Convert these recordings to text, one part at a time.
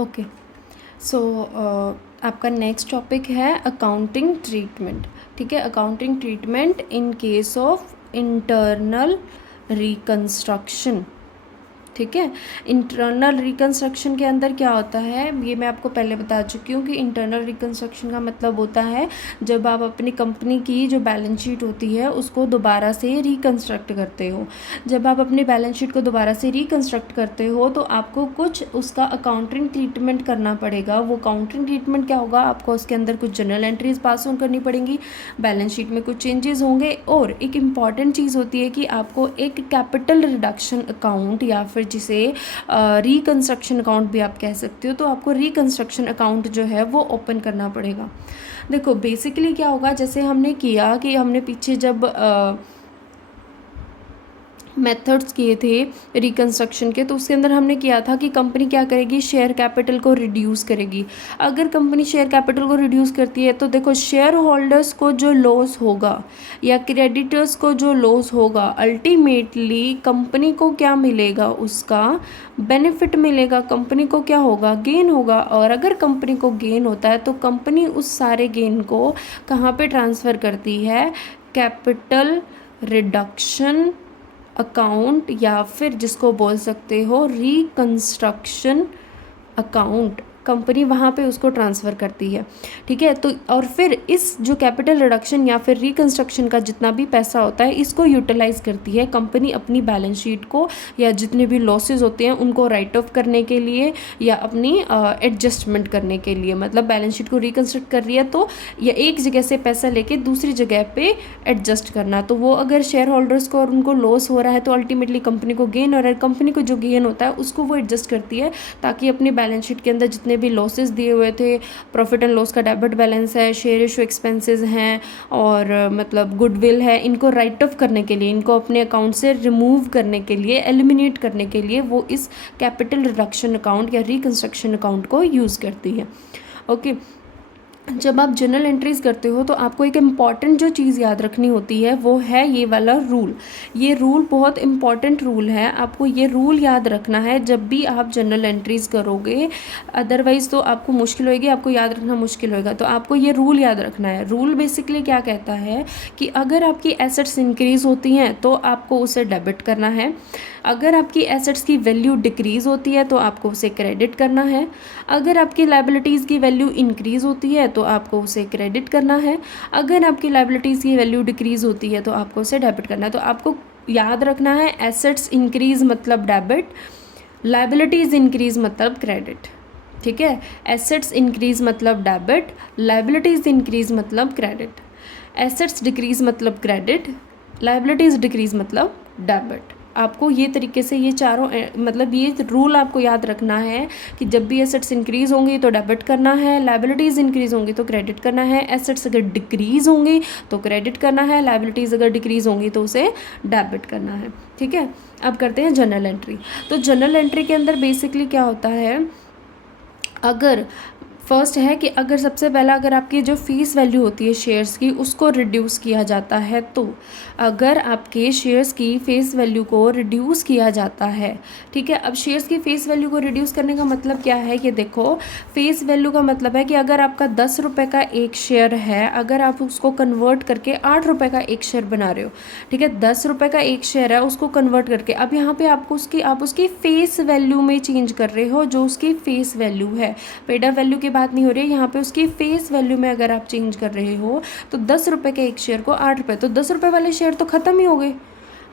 Okay. सो आपका next topic है accounting treatment. ठीक है, accounting treatment in case of internal reconstruction. ठीक है, इंटरनल रिकंस्ट्रक्शन के अंदर क्या होता है ये मैं आपको पहले बता चुकी हूँ कि इंटरनल रिकंस्ट्रक्शन का मतलब होता है जब आप अपनी कंपनी की जो बैलेंस शीट होती है उसको दोबारा से रिकंस्ट्रक्ट करते हो। जब आप अपनी बैलेंस शीट को दोबारा से रिकंस्ट्रक्ट करते हो तो आपको कुछ उसका अकाउंटिंग ट्रीटमेंट करना पड़ेगा। वो अकाउंटिंग ट्रीटमेंट क्या होगा, आपको उसके अंदर कुछ जनरल एंट्रीज पास ऑन करनी पड़ेंगी, बैलेंस शीट में कुछ चेंजेस होंगे, और एक इम्पॉर्टेंट चीज़ होती है कि आपको एक कैपिटल रिडक्शन अकाउंट या फिर जिसे रिकंस्ट्रक्शन अकाउंट भी आप कह सकते हो, तो आपको रिकंस्ट्रक्शन अकाउंट जो है वो ओपन करना पड़ेगा। देखो बेसिकली क्या होगा, जैसे हमने किया कि हमने पीछे जब मेथड्स किए थे रिकंस्ट्रक्शन के, तो उसके अंदर हमने किया था कि कंपनी क्या करेगी, शेयर कैपिटल को रिड्यूस करेगी। अगर कंपनी शेयर कैपिटल को रिड्यूस करती है तो देखो शेयर होल्डर्स को जो लॉस होगा या क्रेडिटर्स को जो लॉस होगा, अल्टीमेटली कंपनी को क्या मिलेगा, उसका बेनिफिट मिलेगा। कंपनी को क्या होगा, गेन होगा। और अगर कंपनी को गेन होता है तो कंपनी उस सारे गेन को कहाँ पे ट्रांसफ़र करती है, कैपिटल रिडक्शन अकाउंट या फिर जिसको बोल सकते हो रिकंस्ट्रक्शन अकाउंट, कंपनी वहाँ पे उसको ट्रांसफ़र करती है। ठीक है, तो और फिर इस जो कैपिटल रिडक्शन या फिर रिकंस्ट्रक्शन का जितना भी पैसा होता है इसको यूटिलाइज़ करती है कंपनी अपनी बैलेंस शीट को या जितने भी लॉसेस होते हैं उनको राइट ऑफ करने के लिए या अपनी एडजस्टमेंट करने के लिए। मतलब बैलेंस शीट को रिकंस्ट्रक्ट कर रही है तो या एक जगह से पैसा लेके दूसरी जगह पे एडजस्ट करना, तो वो अगर शेयर होल्डर्स को और उनको लॉस हो रहा है तो अल्टीमेटली कंपनी को गेन हो रहा है, कंपनी को जो गेन होता है उसको वो एडजस्ट करती है ताकि अपनी बैलेंस शीट के अंदर जितने भी लॉसेस दिए हुए थे, प्रॉफिट एंड लॉस का डेबिट बैलेंस है, शेयर इशू एक्सपेंसेस हैं और मतलब गुडविल है, इनको राइट ऑफ करने के लिए, इनको अपने अकाउंट से रिमूव करने के लिए, एलिमिनेट करने के लिए वो इस कैपिटल रिडक्शन अकाउंट या रिकंस्ट्रक्शन अकाउंट को यूज़ करती है। ओके, जब आप जर्नल एंट्रीज करते हो तो आपको एक इम्पॉर्टेंट जो चीज़ याद रखनी होती है वो है ये वाला रूल। ये रूल बहुत इम्पॉर्टेंट रूल है, आपको ये रूल याद रखना है जब भी आप जर्नल एंट्रीज करोगे, अदरवाइज़ तो आपको मुश्किल होगी, आपको याद रखना मुश्किल होगा। तो आपको ये रूल याद रखना है। रूल बेसिकली क्या कहता है कि अगर आपकी एसेट्स इंक्रीज़ होती हैं तो आपको उसे डेबिट करना है, अगर आपकी एसेट्स की वैल्यू डिक्रीज़ होती है तो आपको उसे क्रेडिट करना है, अगर आपकी लायबिलिटीज़ की वैल्यू इंक्रीज़ होती है तो आपको उसे क्रेडिट करना है, अगर आपकी लायबिलिटीज़ की वैल्यू डिक्रीज़ होती है तो आपको उसे डेबिट करना है। तो आपको याद रखना है एसेट्स इंक्रीज़ मतलब डेबिट, लायबिलिटीज़ इंक्रीज़ मतलब क्रेडिट। ठीक है, एसेट्स इंक्रीज़ मतलब डेबिट, लायबिलिटीज़ इंक्रीज़ मतलब क्रेडिट, एसेट्स डिक्रीज़ मतलब क्रेडिट, लायबिलिटीज़ डिक्रीज़ मतलब डेबिट। आपको ये तरीके से ये चारों मतलब ये रूल आपको याद रखना है कि जब भी एसेट्स इंक्रीज़ होंगी तो डेबिट करना है, लायबिलिटीज़ इंक्रीज़ होंगी तो क्रेडिट करना है, एसेट्स अगर डिक्रीज़ होंगी तो क्रेडिट करना है, लायबिलिटीज़ अगर डिक्रीज़ होंगी तो उसे डेबिट करना है। ठीक है, अब करते हैं जर्नल एंट्री। तो जर्नल एंट्री के अंदर बेसिकली क्या होता है, अगर फर्स्ट है कि अगर सबसे पहला अगर आपकी जो फेस वैल्यू होती है शेयर्स की उसको रिड्यूस किया जाता है, तो अगर आपके शेयर्स की फेस वैल्यू को रिड्यूस किया जाता है, ठीक है। अब शेयर्स की फेस वैल्यू को रिड्यूस करने का मतलब क्या है कि देखो फेस वैल्यू का मतलब है कि अगर आपका 10 रुपये का एक शेयर है, अगर आप उसको कन्वर्ट करके 8 रुपये का एक शेयर बना रहे हो, ठीक है, 10 रुपये का एक शेयर है उसको कन्वर्ट करके, अब यहाँ पे आपको आप उसकी फेस वैल्यू में चेंज कर रहे हो, जो उसकी फेस वैल्यू है, पेड अप वैल्यू की बात नहीं हो रही है यहाँ पे, उसकी फेस वैल्यू में अगर आप चेंज कर रहे हो तो 10 रुपये के एक शेयर को 8 रुपये, तो 10 रुपये वाले शेयर तो ख़त्म ही हो गए।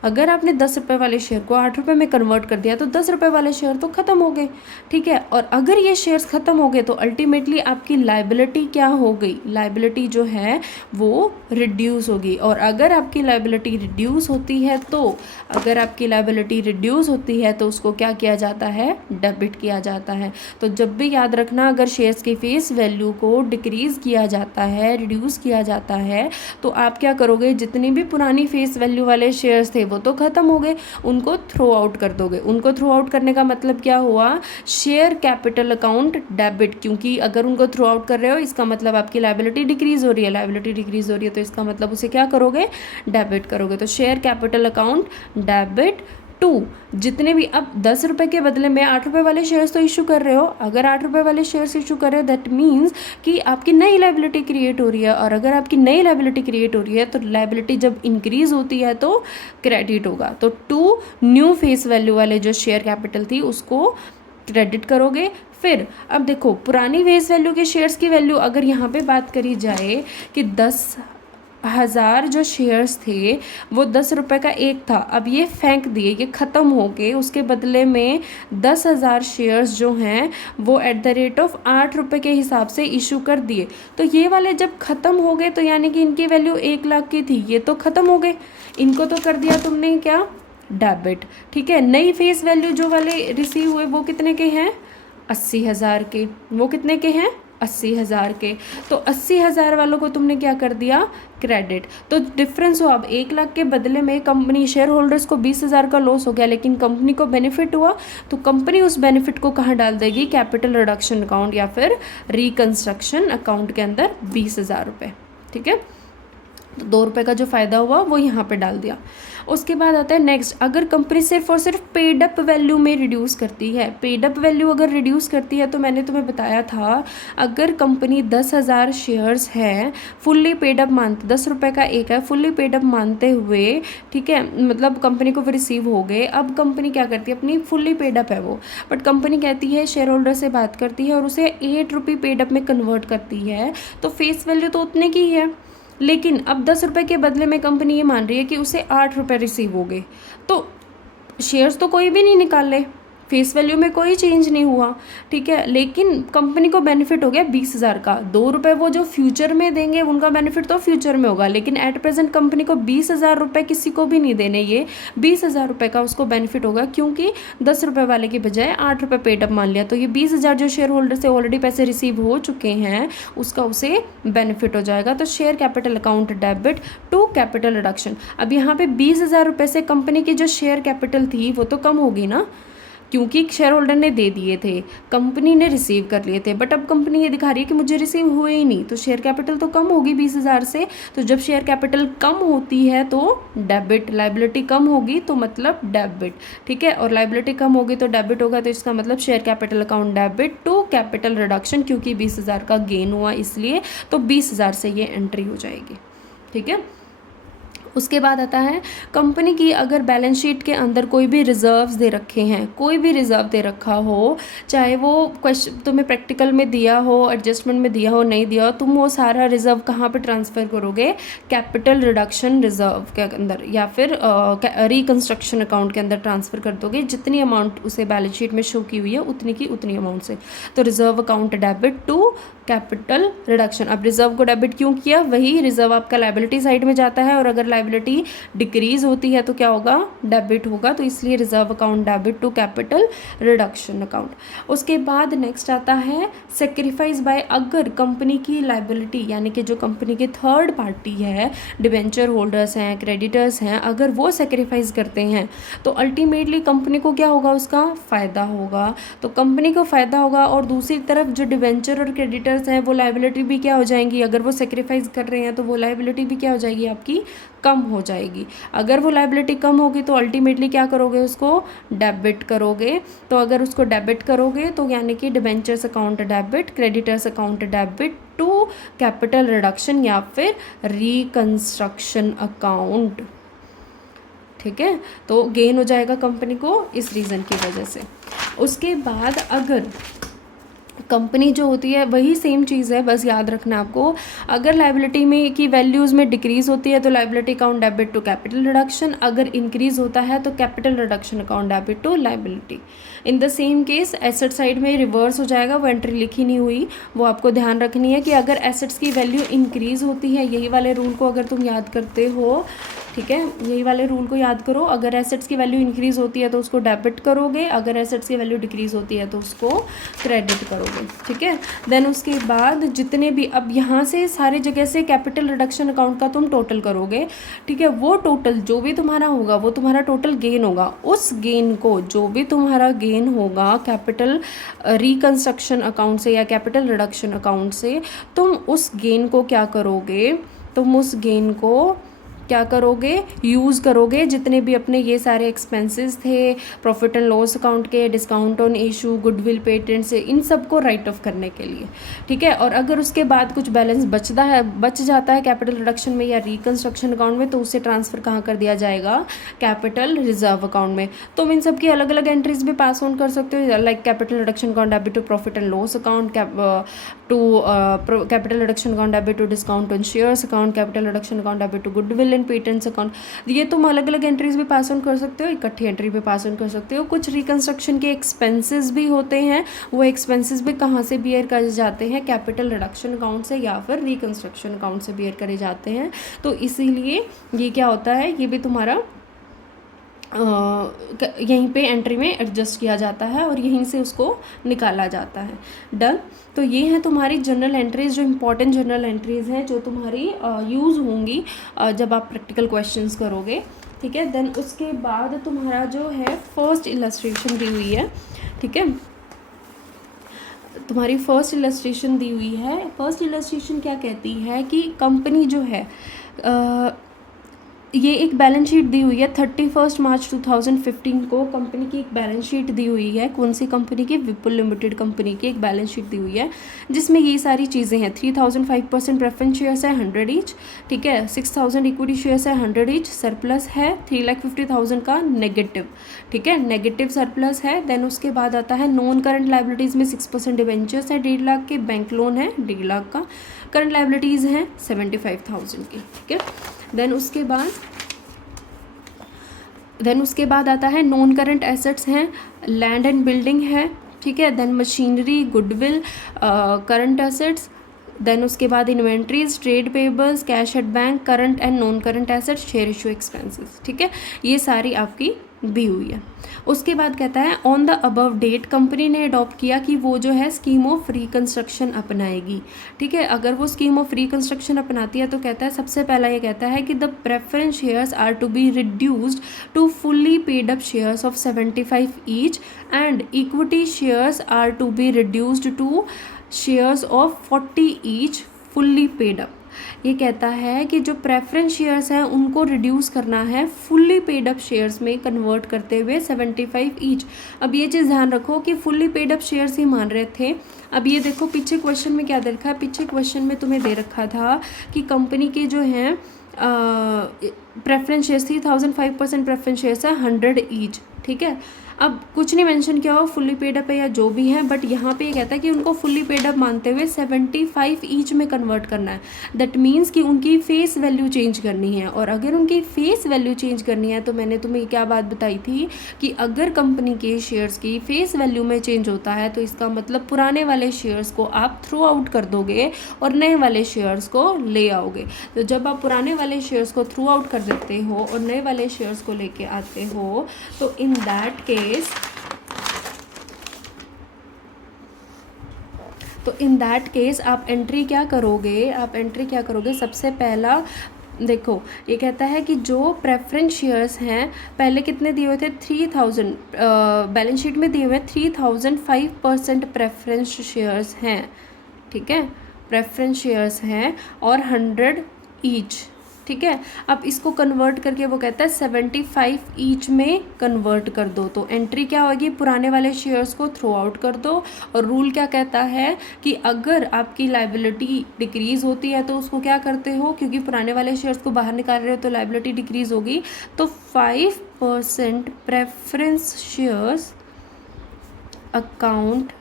अगर आपने 10 रुपये वाले शेयर को 8 रुपये में कन्वर्ट कर दिया तो 10 रुपये वाले शेयर तो ख़त्म हो गए। ठीक है, और अगर ये शेयर्स ख़त्म हो गए तो अल्टीमेटली आपकी लायबिलिटी क्या हो गई, लायबिलिटी जो है वो रिड्यूस होगी। और अगर आपकी लायबिलिटी रिड्यूस होती है तो अगर आपकी लायबिलिटी रिड्यूस होती है तो उसको क्या किया जाता है, डेबिट किया जाता है। तो जब भी याद रखना अगर शेयर्स की फेस वैल्यू को डिक्रीज़ किया जाता है, रिड्यूस किया जाता है, तो आप क्या करोगे, जितनी भी पुरानी फेस वैल्यू वाले शेयर्स थे वो तो ख़त्म हो गए, उनको थ्रो आउट कर दोगे। उनको थ्रो आउट करने का मतलब क्या हुआ, शेयर कैपिटल अकाउंट डेबिट, क्योंकि अगर उनको थ्रो आउट कर रहे हो इसका मतलब आपकी लायबिलिटी डिक्रीज़ हो रही है, लायबिलिटी डिक्रीज़ हो रही है तो इसका मतलब उसे क्या करोगे, डेबिट करोगे। तो share capital account debit to जितने भी, अब 10 रुपये के बदले में 8 रुपये वाले शेयर्स तो इशू कर रहे हो। अगर 8 रुपये वाले शेयर्स इशू कर रहे हो दैट मीन्स कि आपकी नई लाइबिलिटी क्रिएट हो रही है, और अगर आपकी नई लाइबिलिटी क्रिएट हो रही है तो लाइबिलिटी जब इंक्रीज होती है तो क्रेडिट होगा। तो टू न्यू फेस वैल्यू वाले जो शेयर कैपिटल थी उसको क्रेडिट करोगे। फिर अब देखो पुरानी फेस वैल्यू के शेयर्स की वैल्यू अगर यहाँ पे बात करी जाए कि 10,000 जो शेयर्स थे वो 10 रुपये का एक था, अब ये फेंक दिए, ये ख़त्म हो गए, उसके बदले में 10,000 शेयर्स जो हैं वो एट द रेट ऑफ 8 रुपये के हिसाब से इशू कर दिए। तो ये वाले जब ख़त्म हो गए तो यानी कि इनकी वैल्यू 1 लाख की थी, ये तो ख़त्म हो गए, इनको तो कर दिया तुमने क्या, डेबिट। ठीक है, नई फेस वैल्यू जो वाले रिसीव हुए वो कितने के हैं, 80,000 के। वो कितने के हैं, 80,000 के। तो 80,000 वालों को तुमने क्या कर दिया, क्रेडिट। तो डिफरेंस हुआ, अब 1 लाख के बदले में कंपनी शेयर होल्डर्स को 20,000 का लॉस हो गया, लेकिन कंपनी को बेनिफिट हुआ, तो कंपनी उस बेनिफिट को कहाँ डाल देगी, कैपिटल रिडक्शन अकाउंट या फिर रिकंस्ट्रक्शन अकाउंट के अंदर 20,000 रुपये। ठीक है, तो 2 रुपये का जो फ़ायदा हुआ वो यहाँ पे डाल दिया। उसके बाद आता है नेक्स्ट, अगर कंपनी सिर्फ और सिर्फ पेड अप वैल्यू में रिड्यूस करती है, पेड अप वैल्यू अगर रिड्यूस करती है तो मैंने तुम्हें बताया था अगर कंपनी 10,000 शेयर्स हैं फुल्ली पेड अप मानते, 10 रुपये का एक है, फुल्ली पेड अप मानते हुए, ठीक है, मतलब कंपनी को रिसीव हो गए। अब कंपनी क्या करती है, अपनी फुल्ली पेड अप है वो, बट कंपनी कहती है शेयर होल्डर से बात करती है और उसे 8 रुपये पेड अप में कन्वर्ट करती है, तो फेस वैल्यू तो उतने की है, लेकिन अब 10 रुपये के बदले में कंपनी ये मान रही है कि उसे 8 रुपये रिसीव हो गए, तो शेयर्स तो कोई भी नहीं निकाले, फेस वैल्यू में कोई चेंज नहीं हुआ। ठीक है, लेकिन कंपनी को बेनिफिट हो गया 20,000 का। 2 रुपये वो जो फ्यूचर में देंगे उनका बेनिफिट तो फ्यूचर में होगा, लेकिन एट प्रेजेंट कंपनी को 20,000 रुपये किसी को भी नहीं देने, ये 20,000 रुपये का उसको बेनिफिट होगा, क्योंकि 10 रुपये वाले की बजाय 8 रुपये पेड अप मान लिया, तो ये 20,000 जो शेयर होल्डर से ऑलरेडी पैसे रिसीव हो चुके हैं उसका उसे बेनिफिट हो जाएगा। तो share capital account debit to capital reduction. अब यहाँ पे 20,000 रुपये से कंपनी की जो शेयर कैपिटल थी वो तो कम होगी ना, क्योंकि शेयर होल्डर ने दे दिए थे, कंपनी ने रिसीव कर लिए थे, बट अब कंपनी ये दिखा रही है कि मुझे रिसीव हुए ही नहीं, तो शेयर कैपिटल तो कम होगी 20,000 से। तो जब शेयर कैपिटल कम होती है तो डेबिट, लाइबिलिटी कम होगी तो मतलब डेबिट। ठीक है, और लाइबिलिटी कम होगी तो डेबिट होगा, तो इसका मतलब share capital account debit to capital reduction, क्योंकि 20,000 का गेन हुआ इसलिए, तो 20,000 से ये एंट्री हो जाएगी। ठीक है, उसके बाद आता है कंपनी की अगर बैलेंस शीट के अंदर कोई भी रिजर्व्स दे रखे हैं, कोई भी रिजर्व दे रखा हो, चाहे वो क्वेश्चन तुम्हें प्रैक्टिकल में दिया हो, एडजस्टमेंट में दिया हो, नहीं दिया हो, तुम वो सारा रिजर्व कहाँ पे ट्रांसफ़र करोगे, कैपिटल रिडक्शन रिजर्व के अंदर या फिर रिकंस्ट्रक्शन अकाउंट के अंदर ट्रांसफ़र कर दोगे। जितनी अमाउंट उसे बैलेंस शीट में शो की हुई है उतनी की उतनी अमाउंट से। तो reserve account debit to capital reduction. अब रिजर्व को डेबिट क्यों किया, वही रिजर्व आपका लाइबिलिटी साइड में जाता है, और अगर लाइबिलिटी डिक्रीज होती है तो क्या होगा, डेबिट होगा, तो इसलिए reserve account debit to capital reduction account. उसके बाद नेक्स्ट आता है सेक्रीफाइस बाय, अगर कंपनी की लाइबिलिटी यानी कि जो कंपनी के थर्ड पार्टी है, डिबेंचर होल्डर्स हैं, क्रेडिटर्स हैं, अगर वो सेक्रीफाइस करते हैं तो अल्टीमेटली कंपनी को क्या होगा, उसका फ़ायदा होगा, तो कंपनी को फ़ायदा होगा। और दूसरी तरफ जो डिबेंचर और क्रेडिटर हैं वो लाइबिलिटी भी क्या हो जाएंगी, अगर वो सेक्रीफाइस कर रहे हैं तो वो लाइबिलिटी भी क्या हो जाएगी, आपकी कम हो जाएगी। अगर वो लाइबिलिटी कम होगी तो अल्टीमेटली क्या करोगे, उसको डेबिट करोगे। तो अगर उसको डेबिट करोगे तो यानी कि debentures account debit, creditors account debit to capital reduction या फिर रिकंस्ट्रक्शन अकाउंट। ठीक है, तो गेन हो जाएगा कंपनी को इस रीज़न की वजह से। उसके बाद अगर कंपनी जो होती है वही सेम चीज़ है, बस याद रखना आपको, अगर लाइबिलिटी में की वैल्यूज़ में डिक्रीज़ होती है तो liability account debit to capital reduction, अगर इंक्रीज़ होता है तो capital reduction account debit to liability. In the same case asset side में रिवर्स हो जाएगा, वो एंट्री लिखी नहीं हुई, वो आपको ध्यान रखनी है कि अगर एसेट्स की वैल्यू इंक्रीज़ होती है, यही वाले रूल को अगर तुम याद करते हो, ठीक है, यही वाले रूल को याद करो, अगर एसेट्स की वैल्यू इंक्रीज़ होती है तो उसको डेबिट करोगे, अगर एसेट्स की वैल्यू डिक्रीज़ होती है तो उसको क्रेडिट करोगे। ठीक है, देन उसके बाद जितने भी, अब यहाँ से सारी जगह से कैपिटल रिडक्शन अकाउंट का तुम टोटल करोगे। ठीक है, वो टोटल जो भी तुम्हारा होगा वो तुम्हारा टोटल गेन होगा। उस गेन को, जो भी तुम्हारा गेन होगा कैपिटल रिकंस्ट्रक्शन अकाउंट से या कैपिटल रिडक्शन अकाउंट से, तुम उस गेन को क्या करोगे, तुम उस गेन को क्या करोगे, यूज़ करोगे जितने भी अपने ये सारे एक्सपेंसेस थे प्रॉफिट एंड लॉस अकाउंट के, discount on issue, goodwill, patent से, इन सब को राइट ऑफ करने के लिए, ठीक है। और अगर उसके बाद कुछ बैलेंस बच जाता है कैपिटल रिडक्शन में या रिकंस्ट्रक्शन अकाउंट में, तो उसे ट्रांसफ़र कहाँ कर दिया जाएगा, कैपिटल रिजर्व अकाउंट में। तुम इन सब की अलग अलग एंट्रीज भी पास ऑन कर सकते हो, like capital reduction account debit to profit and loss account, to capital reduction account debit to discount on shares account, capital reduction account debit to goodwill and patents account. ये तुम अलग अलग entries भी pass on कर सकते हो, इकट्ठी entry भी पास ऑन कर सकते हो। कुछ रिकंस्ट्रक्शन के एक्सपेंसेस भी होते हैं, वो एक्सपेंसेस भी कहाँ से बियर करे जाते हैं, कैपिटल रिडक्शन अकाउंट से या फिर रिकंस्ट्रक्शन अकाउंट से बियर करे जाते हैं। तो इसीलिए ये क्या होता है, ये भी तुम्हारा यहीं पे एंट्री में एडजस्ट किया जाता है और यहीं से उसको निकाला जाता है। डन। तो ये हैं तुम्हारी जनरल एंट्रीज, जो इम्पोर्टेंट जनरल एंट्रीज हैं जो तुम्हारी यूज़ होंगी जब आप प्रैक्टिकल क्वेश्चंस करोगे, ठीक है। देन उसके बाद तुम्हारा जो है फर्स्ट इलस्ट्रेशन दी हुई है, ठीक है। तुम्हारी फर्स्ट इलस्ट्रेशन दी हुई है। फर्स्ट इलस्ट्रेशन क्या कहती है कि कंपनी जो है ये एक बैलेंस शीट दी हुई है 31 मार्च 2015 को। कंपनी की एक बैलेंस शीट दी हुई है, कौन सी कंपनी की, विपुल लिमिटेड कंपनी की एक बैलेंस शीट दी हुई है जिसमें ये सारी चीज़ें हैं। 3005% प्रेफरेंस शेयर्स है 100 ईच, ठीक है। 6000 इक्विटी शेयर्स है 100 ईच, सरप्लस है 3,50,000 का नेगेटिव, ठीक है, नेगेटिव सरप्लस है। देन उसके बाद आता है नॉन करंट लाइबिलिटीज़ में 6% डिवेंचर्स है 1.5 लाख के, बैंक लोन है 1.5 लाख का, करंट लाइबिलिटीज़ हैं 75,000 की, ठीक है। देन उसके बाद आता है नॉन करंट एसेट्स हैं, लैंड एंड बिल्डिंग है, ठीक है। Then machinery, goodwill, current assets. Then उसके बाद inventories, trade payables, cash at bank, current and non current assets, share issue expenses, ठीक है। ये सारी आपकी दी हुई है। उसके बाद कहता है on the above date company ने अडॉप्ट किया कि वो जो है स्कीम ऑफ रिकंस्ट्रक्शन अपनाएगी, ठीक है। अगर वो स्कीम ऑफ रिकंस्ट्रक्शन अपनाती है तो कहता है, सबसे पहला ये कहता है कि the preference shares are to be reduced to fully paid up shares of 75 each and equity shares are to be reduced to shares of 40 each fully paid up. ये कहता है कि जो प्रेफरेंस शेयर्स हैं उनको रिड्यूस करना है fully paid up shares में कन्वर्ट करते हुए 75 ईच। अब ये चीज़ ध्यान रखो कि फुल्ली पेड अप शेयर्स ही मान रहे थे। अब ये देखो पीछे क्वेश्चन में क्या दे रखा है, पीछे क्वेश्चन में तुम्हें दे रखा था कि कंपनी के जो हैं प्रेफरेंस शेयर्स 3005% प्रेफरेंस शेयर्स है 100 ईच, ठीक है। अब कुछ नहीं मेंशन किया हो फुल्ली पेड अप है या जो भी है, बट यहाँ पे ये कहता है कि उनको फुल्ली पेड अप मानते हुए 75 ईच में कन्वर्ट करना है। दैट मीन्स कि उनकी फेस वैल्यू चेंज करनी है। और अगर उनकी फेस वैल्यू चेंज करनी है तो मैंने तुम्हें क्या बात बताई थी कि अगर कंपनी के शेयर्स की फेस वैल्यू में चेंज होता है तो इसका मतलब पुराने वाले शेयर्स को आप थ्रू आउट कर दोगे और नए वाले शेयर्स को ले आओगे। तो जब आप पुराने वाले शेयर्स को थ्रू आउट कर देते हो और नए वाले शेयर्स को लेके आते हो तो इन दैट केस आप एंट्री क्या करोगे, सबसे पहला देखो ये कहता है कि जो प्रेफरेंस शेयर्स हैं पहले कितने दिए हुए थे 3000, बैलेंस शीट में दिए हुए 3005% प्रेफरेंस शेयर्स हैं, ठीक है, प्रेफरेंस शेयर्स हैं और 100 ईच, ठीक है। अब इसको कन्वर्ट करके वो कहता है 75 ईच में कन्वर्ट कर दो। तो एंट्री क्या होगी, पुराने वाले शेयर्स को थ्रो आउट कर दो। और रूल क्या कहता है कि अगर आपकी लाइबिलिटी डिक्रीज़ होती है तो उसको क्या करते हो, क्योंकि पुराने वाले शेयर्स को बाहर निकाल रहे हो तो लाइबिलिटी डिक्रीज़ होगी, तो 5% प्रेफरेंस शेयर्स अकाउंट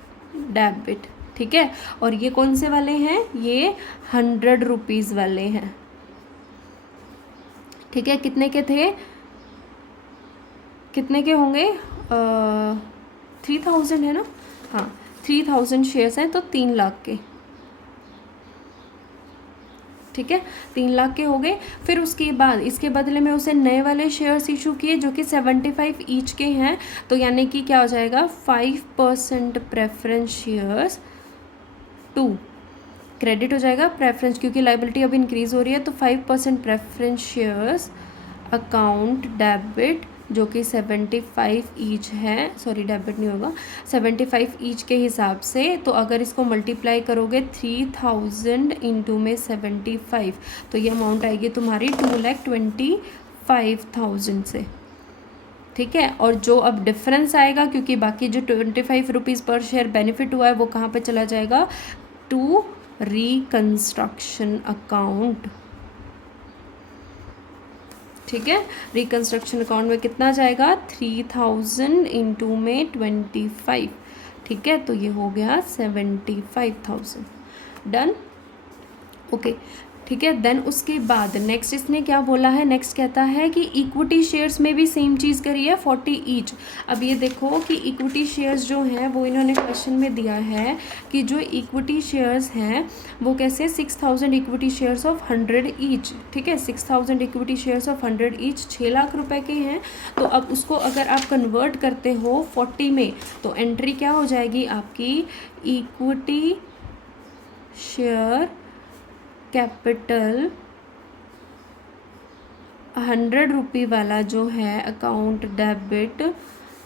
डेबिट, ठीक है। और ये कौन से वाले हैं, ये 100 रुपीज़ वाले हैं, ठीक है। कितने के थे, कितने के होंगे, 3000 है ना, हाँ 3000 शेयर्स हैं तो 3 लाख के, ठीक है, 3 लाख के हो गए। फिर उसके बाद इसके बदले में उसे नए वाले शेयर्स इशू किए जो कि 75 ईच के हैं, तो यानी कि क्या हो जाएगा 5% प्रेफरेंस शेयर्स टू क्रेडिट हो जाएगा प्रेफरेंस, क्योंकि लाइबिलिटी अब इंक्रीज़ हो रही है, तो 5% प्रेफरेंस शेयर्स अकाउंट डेबिट जो कि 75 ईच है, सॉरी डेबिट नहीं होगा, 75 ईच के हिसाब से। तो अगर इसको मल्टीप्लाई करोगे 3000 इंटू में 75, तो ये अमाउंट आएगी तुम्हारी 2,25,000 से। ठीक है, और जो अब डिफरेंस आएगा, क्योंकि बाकी जो 25 रुपीज़ पर शेयर बेनिफिट हुआ है वो कहाँ पे चला जाएगा, टू रिकंस्ट्रक्शन अकाउंट। ठीक है, रिकंस्ट्रक्शन अकाउंट में कितना जाएगा, 3000 इंटू में 25। ठीक है, तो ये हो गया 75,000। Done, okay. ठीक है, देन उसके बाद नेक्स्ट इसने क्या बोला है, नेक्स्ट कहता है कि इक्विटी शेयर्स में भी सेम चीज़ करी है, 40 ईच। अब ये देखो कि इक्विटी शेयर्स जो हैं वो इन्होंने क्वेश्चन में दिया है कि जो इक्विटी शेयर्स हैं वो कैसे, 6000 इक्विटी शेयर्स ऑफ 100 ईच। ठीक है, 6000 equity shares of 100 each 6 lakh रुपए के हैं। तो अब उसको अगर आप कन्वर्ट करते हो 40 में, तो एंट्री क्या हो जाएगी आपकी, इक्विटी शेयर कैपिटल 100 रुपये वाला जो है अकाउंट डेबिट।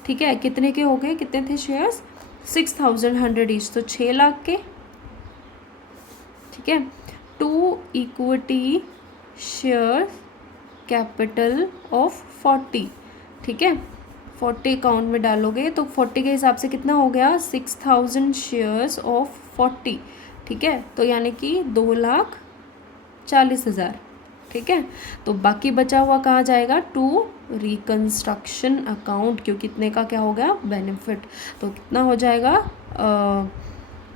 ठीक है, कितने के हो गए, कितने थे शेयर्स, 6100 ईच, तो 6 लाख के। ठीक है, to equity share capital of 40। ठीक है, 40 अकाउंट में डालोगे तो 40 के हिसाब से कितना हो गया, 6000 शेयर्स ऑफ 40। ठीक है, तो यानी कि 2,40,000। ठीक है, तो बाकी बचा हुआ कहाँ जाएगा, टू रिकंस्ट्रक्शन अकाउंट, क्योंकि कितने का क्या हो गया, बेनिफिट। तो कितना हो जाएगा,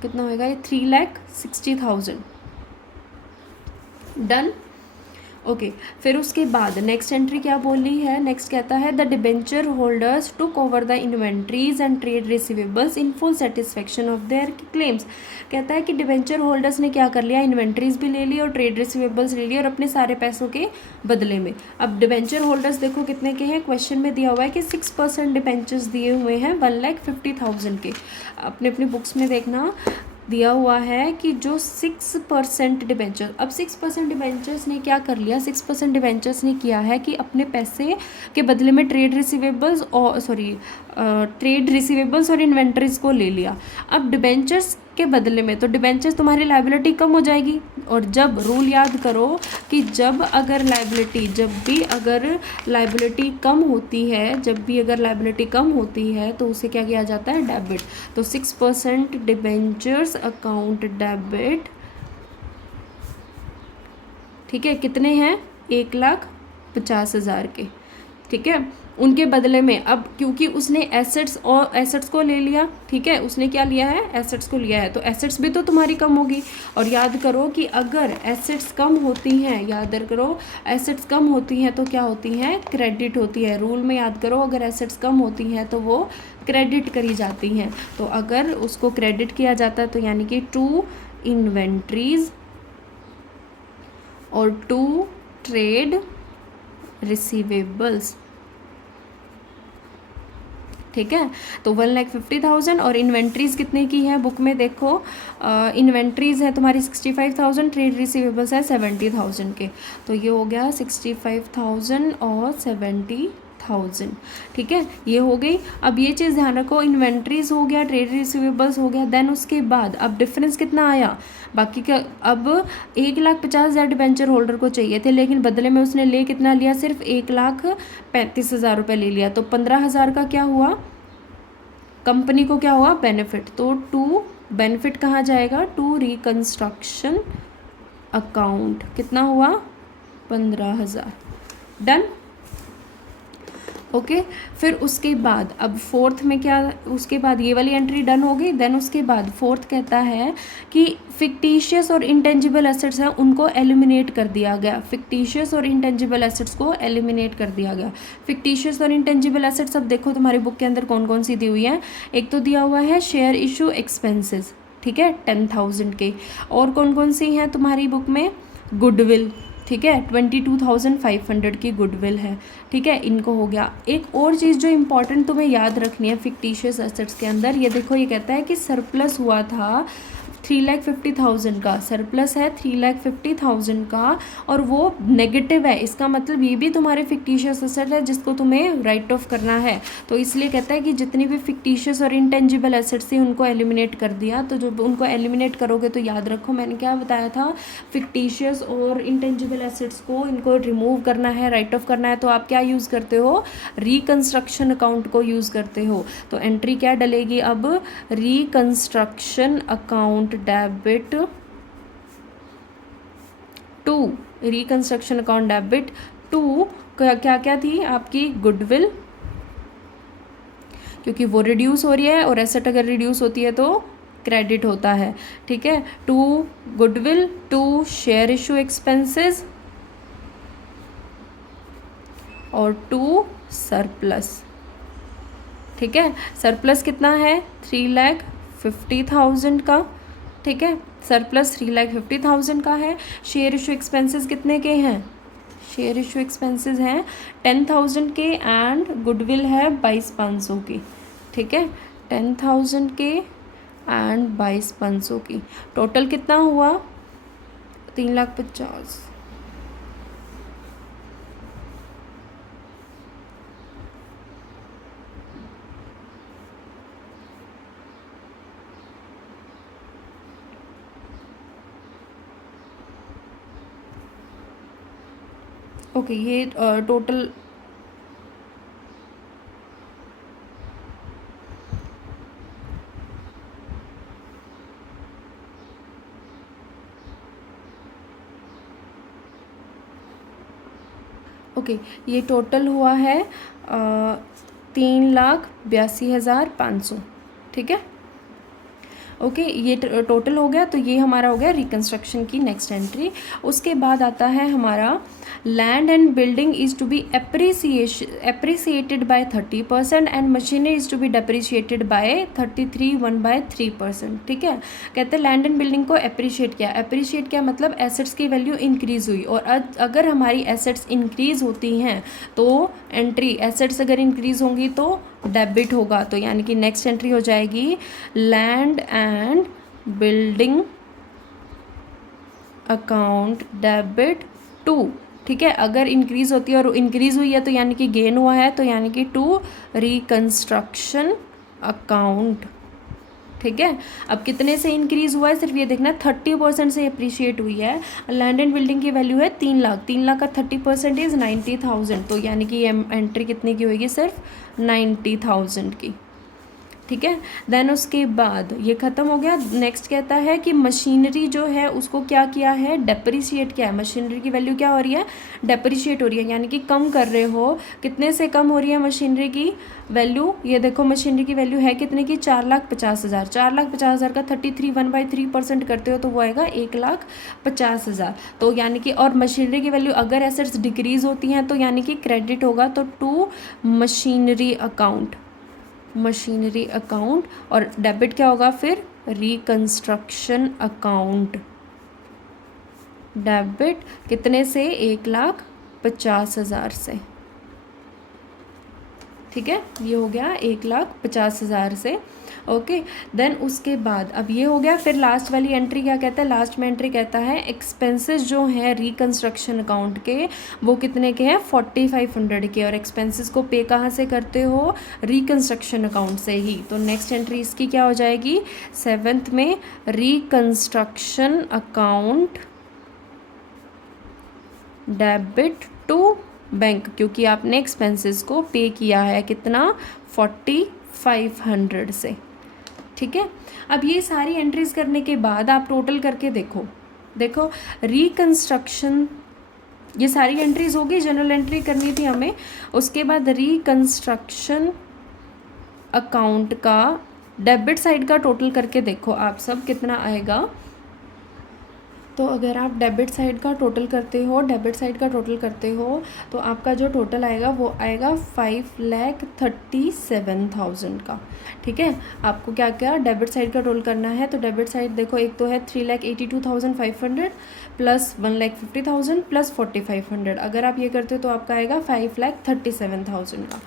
कितना होएगा ये, 3,60,000। Done, okay. फिर उसके बाद नेक्स्ट एंट्री क्या बोली है, नेक्स्ट कहता है the debenture holders took over the inventories and trade receivables in full satisfaction of their claims. कहता है कि डिबेंचर होल्डर्स ने क्या कर लिया, इन्वेंट्रीज भी ले ली और ट्रेड रिसीवेबल्स ले ली, और अपने सारे पैसों के बदले में। अब डिबेंचर होल्डर्स देखो कितने के हैं, क्वेश्चन में दिया हुआ है कि 6% डिबेंचर्स दिए हुए हैं 1,50,000 के। अपने अपनी बुक्स में देखना दिया हुआ है कि जो 6% डिबेंचर, अब 6% डिबेंचर्स ने क्या कर लिया, 6% डिबेंचर्स ने किया है कि अपने पैसे के बदले में ट्रेड रिसीवेबल्स और इन्वेंटरीज को ले लिया। अब डिबेंचर्स के बदले में, तो डिबेंचर्स तुम्हारी लाइबिलिटी कम हो जाएगी। और जब रूल याद करो कि जब भी अगर लाइबिलिटी कम होती है तो उसे क्या किया जाता है, डेबिट। तो 6% डिबेंचर्स अकाउंट डेबिट। ठीक है, कितने हैं, 1,50,000 के। ठीक है, उनके बदले में अब क्योंकि उसने एसेट्स को ले लिया। ठीक है, उसने क्या लिया है, एसेट्स को लिया है, तो एसेट्स भी तो तुम्हारी कम होगी। और याद करो कि अगर एसेट्स कम होती हैं तो क्या होती हैं, क्रेडिट होती है। रूल में याद करो, अगर एसेट्स कम होती हैं तो वो क्रेडिट करी जाती हैं। तो अगर उसको क्रेडिट किया जाता है तो यानी कि टू इन्वेंट्रीज और टू ट्रेड रिसीवेबल्स। ठीक है, तो 1,50,000 और इन्वेंट्रीज़ कितने की है, बुक में देखो, इन्वेंट्रीज़ है तुम्हारी 65,000, ट्रेड रिसीवेबल्स है 70,000 के। तो ये हो गया 65,000 और 70,000। ठीक है, ये हो गई। अब ये चीज़ ध्यान रखो, इन्वेंट्रीज़ हो गया, ट्रेड रिसीवेबल्स हो गया, देन उसके बाद अब डिफरेंस कितना आया, बाकी का अब 1,50,000 डिबेंचर होल्डर को चाहिए थे, लेकिन बदले में उसने ले कितना लिया, सिर्फ 1,35,000 रुपये ले लिया। तो 15,000 का क्या हुआ, कंपनी को क्या हुआ, बेनिफिट। तो टू बेनिफिट कहाँ जाएगा, टू रिकंस्ट्रक्शन अकाउंट। कितना हुआ, 15,000। Done, okay. फिर उसके बाद अब फोर्थ में क्या, उसके बाद ये वाली एंट्री डन हो गई। देन उसके बाद फोर्थ कहता है कि फिक्टिशियस और इंटेंजिबल एसेट्स हैं उनको एलिमिनेट कर दिया गया। फिक्टिशियस और इंटेंजिबल एसेट्स को एलिमिनेट कर दिया गया। फिक्टिशियस और इंटेंजिबल एसेट्स अब देखो तुम्हारी बुक के अंदर कौन कौन सी दी हुई है। एक तो दिया हुआ है शेयर इशू एक्सपेंसेस, ठीक है, 10,000 के। और कौन कौन सी हैं तुम्हारी बुक में, गुडविल, ठीक है, 22,500 की गुडविल है। ठीक है, इनको हो गया। एक और चीज़ जो इम्पॉर्टेंट तुम्हें याद रखनी है फिक्टिशियस एसेट्स के अंदर, ये देखो, ये कहता है कि सरप्लस हुआ था 3,50,000 का सरप्लस है, 3,50,000 का, और वो नेगेटिव है, इसका मतलब ये भी तुम्हारे फिक्टिशियस एसेट है जिसको तुम्हें राइट ऑफ करना है। तो इसलिए कहता है कि जितनी भी फिक्टिशियस और इंटेंजिबल एसेट्स थी उनको एलिमिनेट कर दिया। तो जब उनको एलिमिनेट करोगे तो याद रखो मैंने क्या बताया था, फिक्टिशियस और इंटेंजिबल एसेट्स को इनको रिमूव करना है, राइट ऑफ करना है, तो आप क्या यूज़ करते हो, रिकंस्ट्रक्शन अकाउंट को यूज़ करते हो। तो एंट्री क्या डलेगी अब, reconstruction account debit to, reconstruction account debit to क्या क्या थी आपकी, गुडविल, क्योंकि वो रिड्यूस हो रही है और एसेट अगर रिड्यूस होती है तो क्रेडिट होता है, ठीक है। To goodwill, to share issue expenses, और टू सरप्लस, ठीक है। सरप्लस कितना है, 3,50,000 का, ठीक है, सरप्लस 3,50,000 का है। शेयर इशू एक्सपेंसेस कितने के हैं, शेयर इशू एक्सपेंसेस हैं 10,000 के, एंड गुडविल है 22,500 की, ठीक है, 10,000 के एंड 22,500 की। टोटल कितना हुआ, 3,50,000। ओके, ये टोटल ओके, ये टोटल हुआ है 3,82,500, ठीक है। ओके, ये टोटल हो गया। तो ये हमारा हो गया रिकंस्ट्रक्शन की नेक्स्ट एंट्री। उसके बाद आता है हमारा land and building is to be appreciated by 30% and machinery is to be depreciated by 33.1/3%, ठीक है। कहते हैं लैंड एंड बिल्डिंग को एप्रिशिएट किया मतलब एसेट्स की वैल्यू इंक्रीज़ हुई, और अगर हमारी एसेट्स इंक्रीज़ होती हैं तो एंट्री, एसेट्स अगर इंक्रीज़ होंगी तो डेबिट होगा। तो यानी कि नेक्स्ट एंट्री हो जाएगी land and building account debit to, ठीक है। अगर इंक्रीज होती है और इंक्रीज हुई है तो यानी कि गेन हुआ है, तो यानी कि टू रिकंस्ट्रक्शन अकाउंट, ठीक है। अब कितने से इंक्रीज हुआ है, सिर्फ ये देखना 30% से अप्रिशिएट हुई है। लैंड एंड बिल्डिंग की वैल्यू है 3,00,000, 3,00,000 का 30% इज 90,000, तो यानी कि एंट्री कितने की होगी, सिर्फ 90,000 की, ठीक है। देन उसके बाद ये ख़त्म हो गया। नेक्स्ट कहता है कि मशीनरी जो है उसको क्या किया है, डेप्रिशिएट किया है। मशीनरी की वैल्यू क्या हो रही है, डेप्रिशिएट हो रही है, यानी कि कम कर रहे हो। कितने से कम हो रही है मशीनरी की वैल्यू, ये देखो मशीनरी की वैल्यू है कितने की, 4,50,000। 4,50,000 का 33.1/3% करते हो तो वो आएगा 1,50,000। तो यानी कि, और मशीनरी की वैल्यू अगर एसेट्स डिक्रीज होती हैं तो यानी कि क्रेडिट होगा, तो to machinery account, machinery account, और डेबिट क्या होगा फिर, रिकंस्ट्रक्शन अकाउंट डेबिट कितने से, 1,50,000 से, ठीक है। ये हो गया 1,50,000 से। ओके, देन उसके बाद अब ये हो गया। फिर लास्ट वाली एंट्री क्या कहता है, लास्ट में एंट्री कहता है एक्सपेंसेस जो हैं रिकंस्ट्रक्शन अकाउंट के वो कितने के हैं, 4,500 के, और एक्सपेंसेस को पे कहाँ से करते हो, रिकंस्ट्रक्शन अकाउंट से ही। तो नेक्स्ट एंट्री इसकी क्या हो जाएगी, 7th में reconstruction account debit to bank, क्योंकि आपने एक्सपेंसेस को पे किया है कितना, 4,500 से, ठीक है। अब ये सारी एंट्रीज करने के बाद आप टोटल करके देखो रिकंस्ट्रक्शन, ये सारी एंट्रीज होगी, जनरल एंट्री करनी थी हमें। उसके बाद रिकंस्ट्रक्शन अकाउंट का डेबिट साइड का टोटल करके देखो आप सब कितना आएगा। तो अगर आप डेबिट साइड का टोटल करते हो तो आपका जो टोटल आएगा वो आएगा 5,37,000 का। ठीक है, आपको क्या क्या डेबिट साइड का टोटल करना है। तो डेबिट साइड देखो, एक तो है 3,82,500 प्लस 1,50,000 प्लस 4,500। अगर आप ये करते हो तो आपका आएगा 5,37,000 का।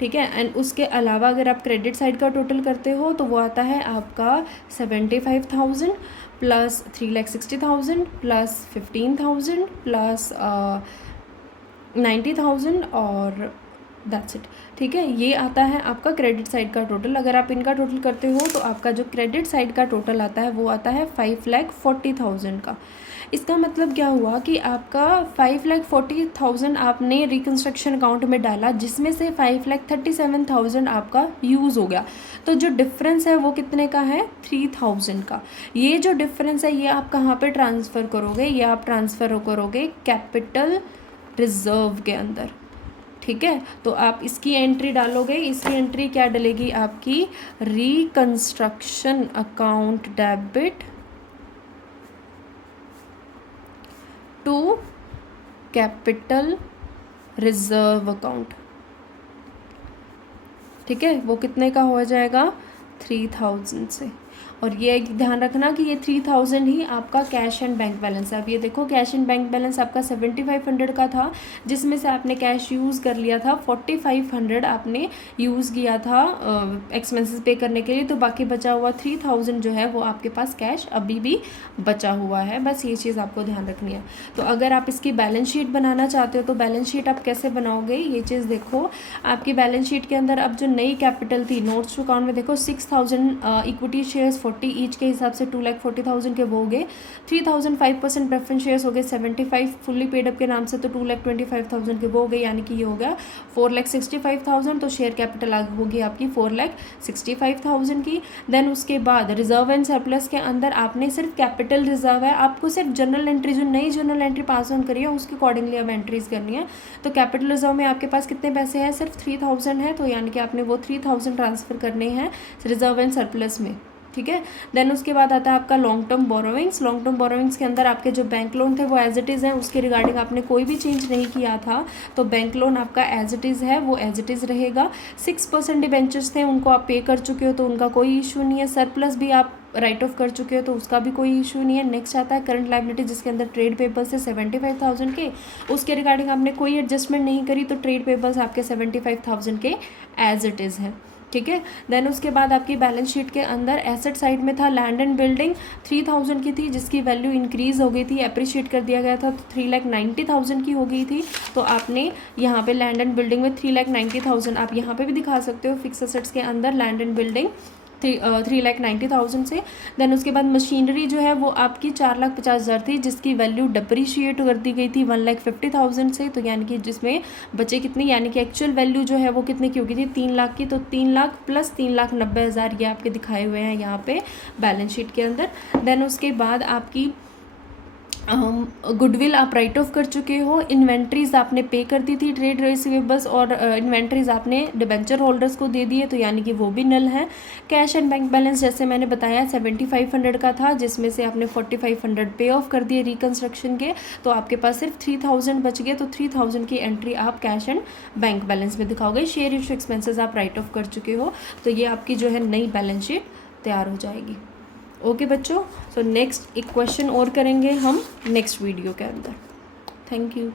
ठीक है, एंड उसके अलावा अगर आप क्रेडिट साइड का टोटल करते हो तो वो आता है आपका 75,000 प्लस 3,60,000 प्लस 15,000 प्लस 90,000 और दैट्स इट। ठीक है, ये आता है आपका क्रेडिट साइड का टोटल। अगर आप इनका टोटल करते हो तो आपका जो क्रेडिट साइड का टोटल आता है वो आता है 5,40,000 का। इसका मतलब क्या हुआ कि आपका 5,40,000 आपने रिकन्स्ट्रक्शन अकाउंट में डाला, जिसमें से 5,37,000 आपका यूज़ हो गया। तो जो डिफरेंस है वो कितने का है, 3,000 का। ये जो डिफरेंस है ये आप कहाँ पे ट्रांसफ़र करोगे, ये आप ट्रांसफ़र करोगे कैपिटल रिजर्व के अंदर। ठीक है, तो आप इसकी एंट्री डालोगे, इसकी एंट्री क्या डलेगी आपकी, reconstruction account debit to capital reserve account. ठीक है, वो कितने का हो जाएगा, 3,000 से। और ये ध्यान रखना कि ये 3,000 ही आपका कैश एंड बैंक बैलेंस है। अब ये देखो, कैश एंड बैंक बैलेंस आपका 7,500 का था, जिसमें से आपने कैश यूज़ कर लिया था 4,500 आपने यूज़ किया था एक्सपेंसेस पे करने के लिए। तो बाकी बचा हुआ 3,000 जो है वो आपके पास कैश अभी भी बचा हुआ है। बस ये चीज़ आपको ध्यान रखनी है। तो अगर आप इसकी बैलेंस शीट बनाना चाहते हो तो बैलेंस शीट आप कैसे बनाओगे, ये चीज़ देखो। आपकी बैलेंस शीट के अंदर अब जो नई कैपिटल थी नोट्स टू अकाउंट में, देखो 6,000 इक्विटी शेयर्स 40 ईच के हिसाब से 2,40,000 के वो हो गए। 3,000 5% प्रेफरेंस शेयर्स हो गए 75 फुल्ली पेड अप के नाम से, तो 2,25,000 के वो हो गए, यानी कि ये हो गया 4,65,000। तो शेयर कैपिटल होगी आपकी 4,65,000 की। देन उसके बाद रिजर्व एंड सरप्लस के अंदर आपने सिर्फ कैपिटल रिजर्व है, आपको सिर्फ जनरल एंट्री, जो नई जनरल एंट्री पास ऑन करी है उसके अकॉर्डिंगली अब एंट्रीज करनी है। तो कैपिटल रिजर्व में आपके पास कितने पैसे हैं, सिर्फ 3,000 है, तो यानी कि आपने वो 3,000 ट्रांसफ़र करने हैं रिजर्व एंड सरप्लस में। ठीक है, देन उसके बाद आता है आपका long term borrowings. Long term borrowings के अंदर आपके जो बैंक लोन थे वो एज इट इज़ हैं, उसके रिगार्डिंग आपने कोई भी चेंज नहीं किया था, तो बैंक लोन आपका एज इट इज़ है, वो एज इट इज़ रहेगा। 6% डिबेंचर्स थे, उनको आप पे कर चुके हो तो उनका कोई इशू नहीं है। सरप्लस भी आप राइट ऑफ कर चुके हो तो उसका भी कोई इशू नहीं है। नेक्स्ट आता है करंट लायबिलिटी, जिसके अंदर ट्रेड पेपर्स है 75,000 के, उसके रिगार्डिंग आपने कोई एडजस्टमेंट नहीं करी, तो ट्रेड पेपर्स आपके 75,000 के एज इट इज़ है। ठीक है, देन उसके बाद आपकी बैलेंस शीट के अंदर एसेट साइड में था लैंड एंड बिल्डिंग 3,000 की थी, जिसकी वैल्यू इंक्रीज़ हो गई थी, अप्रिशिएट कर दिया गया था, तो 3,90,000 की हो गई थी। तो आपने यहाँ पे लैंड एंड बिल्डिंग में 3,90,000 आप यहाँ पे भी दिखा सकते हो, फिक्स एसेट्स के अंदर लैंड एंड बिल्डिंग 3,90,000 से। देन उसके बाद मशीनरी जो है वो आपकी 4,50,000 थी, जिसकी वैल्यू डिप्रिशिएट कर दी गई थी 1,50,000 से, तो यानी कि जिसमें बचे कितनी, यानी कि एक्चुअल वैल्यू जो है वो कितने की होगी थी, 3 लाख की। तो 3 लाख प्लस 3,90,000 ये आपके दिखाए हुए हैं यहाँ पे बैलेंस शीट के अंदर। देन उसके बाद आपकी गुडविल आप राइट ऑफ कर चुके हो, इन्वेंट्रीज आपने पे कर दी थी, ट्रेड रिसीवेबल्स और इन्वेंट्रीज आपने डिबेंचर होल्डर्स को दे दिए, तो यानी कि वो भी नल है। कैश एंड बैंक बैलेंस जैसे मैंने बताया 7,500 का था, जिसमें से आपने 4,500 पे ऑफ कर दिए रिकन्स्ट्रक्शन के, तो आपके पास सिर्फ 3,000 बच गए। तो 3,000 की एंट्री आप कैश एंड बैंक बैलेंस में दिखाओगे। शेयर इशू एक्सपेंसेस आप राइट ऑफ कर चुके हो, तो ये आपकी जो है नई बैलेंस शीट तैयार हो जाएगी। ओके बच्चों, तो नेक्स्ट एक क्वेश्चन और करेंगे हम नेक्स्ट वीडियो के अंदर। Thank you.